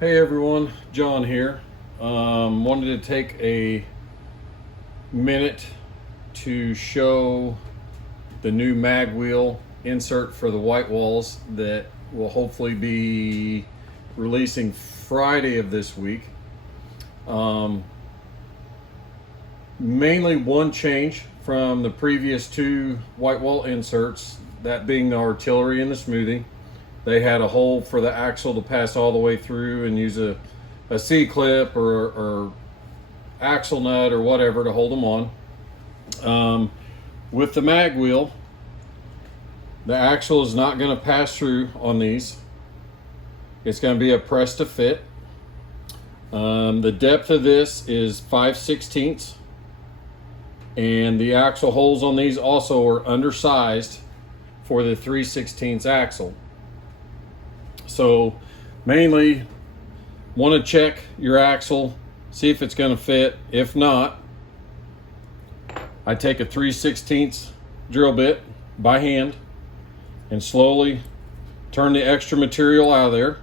Hey everyone, John here. Wanted to take a minute to show the new mag wheel insert for the white walls that will hopefully be releasing Friday of this week. Mainly one change from the previous two white wall inserts, that being the artillery and the smoothing. They had a hole for the axle to pass all the way through and use a C-clip or axle nut or whatever to hold them on. With the mag wheel, the axle is not going to pass through on these. It's going to be a press to fit. The depth of this is 5/16, and the axle holes on these also are undersized for the 3/16 axle. So mainly want to check your axle, see if it's going to fit. If not, I take a 3/16 drill bit by hand and slowly turn the extra material out of there,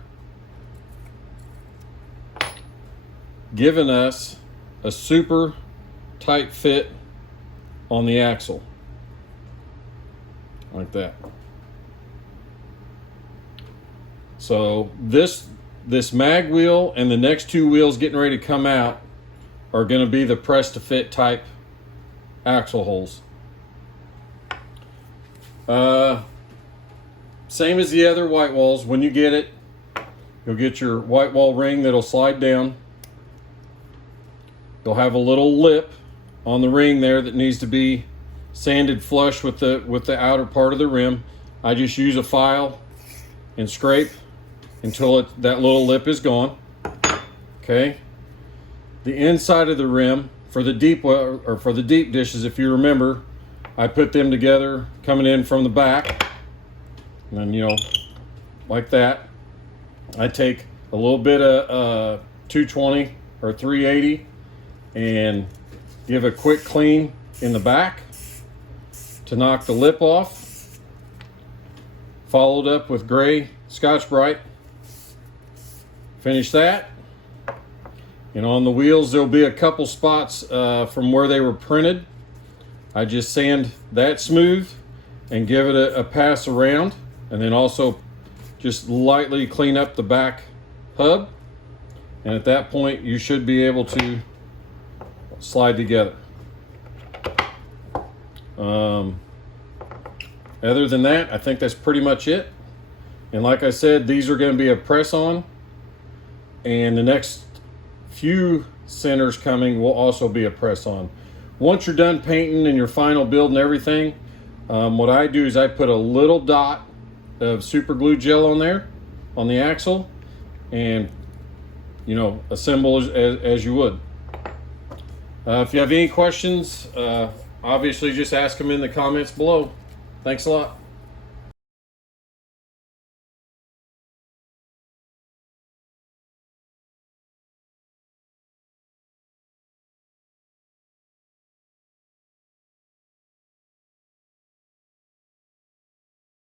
giving us a super tight fit on the axle, like that. So this mag wheel and the next two wheels getting ready to come out are going to be the press to fit type axle holes. Same as the other white walls. When you get it, you'll get your white wall ring that'll slide down. You'll have a little lip on the ring there that needs to be sanded flush with the outer part of the rim. I just use a file and scrape until that little lip is gone. Okay. The inside of the rim for the deep dishes, if you remember, I put them together coming in from the back, and then like that. I take a little bit of 220 or 380 and give a quick clean in the back to knock the lip off, followed up with gray Scotch-Brite. Finish that, and on the wheels there'll be a couple spots from where they were printed. I just sand that smooth and give it a pass around, and then also just lightly clean up the back hub, and at that point you should be able to slide together. Other than that, I think that's pretty much it. And like I said, these are going to be a press on, and the next few centers coming will also be a press on. Once you're done painting and your final build and everything, what I do is I put a little dot of super glue gel on there on the axle, and assemble as you would. If you have any questions, obviously just ask them in the comments below. Thanks a lot.